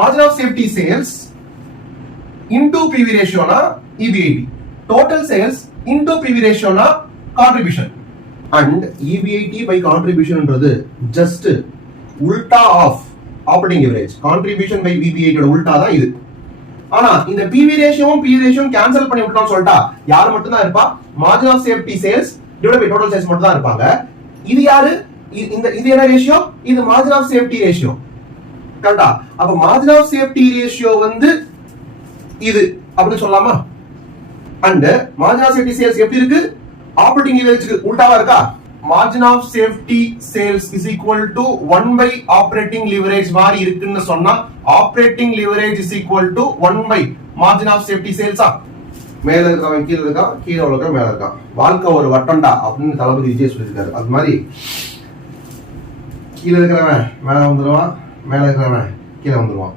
margin of safety sales into PV ratio na EBIT, total sales into PV ratio na contribution, and EBIT by contribution என்றது just உல்டா of operating leverage. Contribution by EBIT ஓட உல்டா தான் இது. ஆனா இந்த PV ரேஷியோவும் PV ரேஷியோவும் கேன்சல் பண்ணி விட்டோம்னு சொல்லிட்டா யார் மட்டும் தான் இருப்பா? Margin of safety sales divided by total sales மட்டும் தான் இருப்பாங்க. இது யாரு? இது என்ன ரேஷியோ? இது மார்ஜின் ஆஃப் சேஃப்டி ரேஷியோ. கரெக்ட்டா? அப்ப மார்ஜின் ஆஃப் சேஃப்டி ரேஷியோ வந்து இது அப்படி சொல்லலாமா? And margin of safety sales எப்படி இருக்கு? ஆப்பரேட்டிங் லெவரேஜ்க்கு உல்டாவா இருக்கா? Margin of safety sales is equal to 1 by operating leverage மாதிரி இருக்குன்னு சொன்னா operating leverage is equal to 1 by margin of safety சேல்ஸா? மேல இருக்கவன் கீழே இருக்கான், கீழே உள்ளவன் மேல இருக்கான். வாழ்க்கை ஒரு வட்டம்டா அப்படின்னு தளபதி விஜய் சொல்லியிருக்காரு. அது மாதிரி கீழே இருக்கிறவன் மேல வந்துருவான், மேல இருக்கிறவன் கீழே வந்துருவான்.